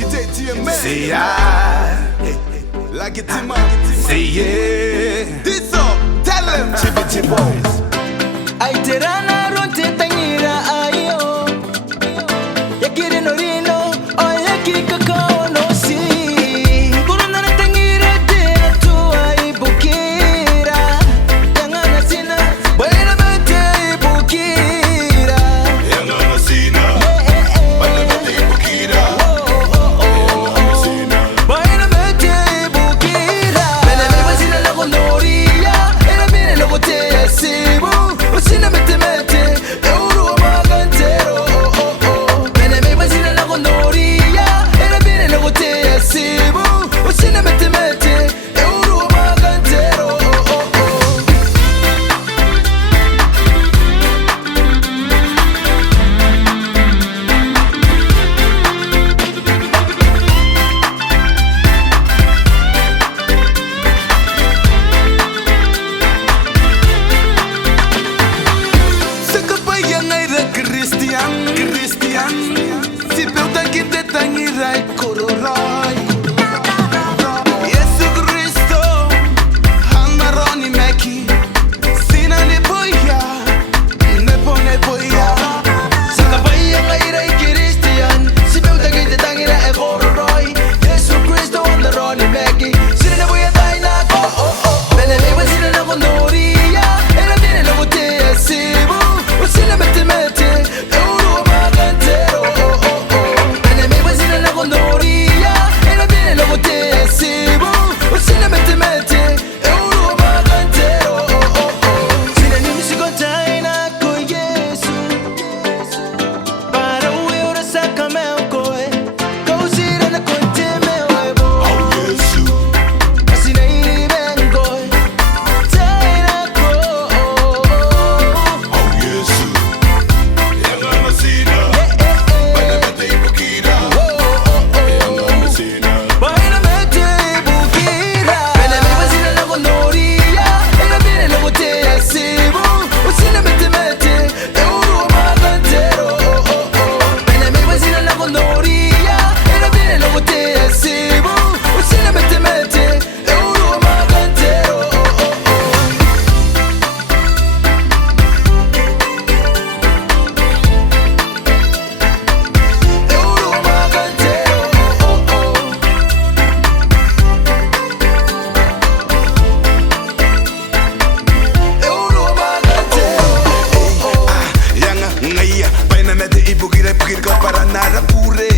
Say I, like it to my, say yeah. This up, tell them, Chippy boys. Ay terana ronte tangira ayo. Yakire no rino, o yakiri kakao no si. Kuruna na tangira te atu ay bukira. Yangana sina, buena mete bukira. Yangana sina, buena mete bukira. Yangana sina, buena mete bukira. Bene me vasina la gondoria, era bene lo bote asibu. Usina mete mete, euro magantero. Bene me vasina la gondoria, era bene lo bote asibu. Usina mete mete, euro magantero. Christian, si peuta kinte tangirai kororai. Yesu Kristo, hanmaroni meki, sina ne boya, ne boya. Sakapaya ngairai Christian, si peuta kinte tangirai kororai. Yesu Kristo hanmaroni meki, sina ne boya taina ko. Bene me vasina la gondoria, era bene lo bote asibu. Usina mete mete. Para nada pure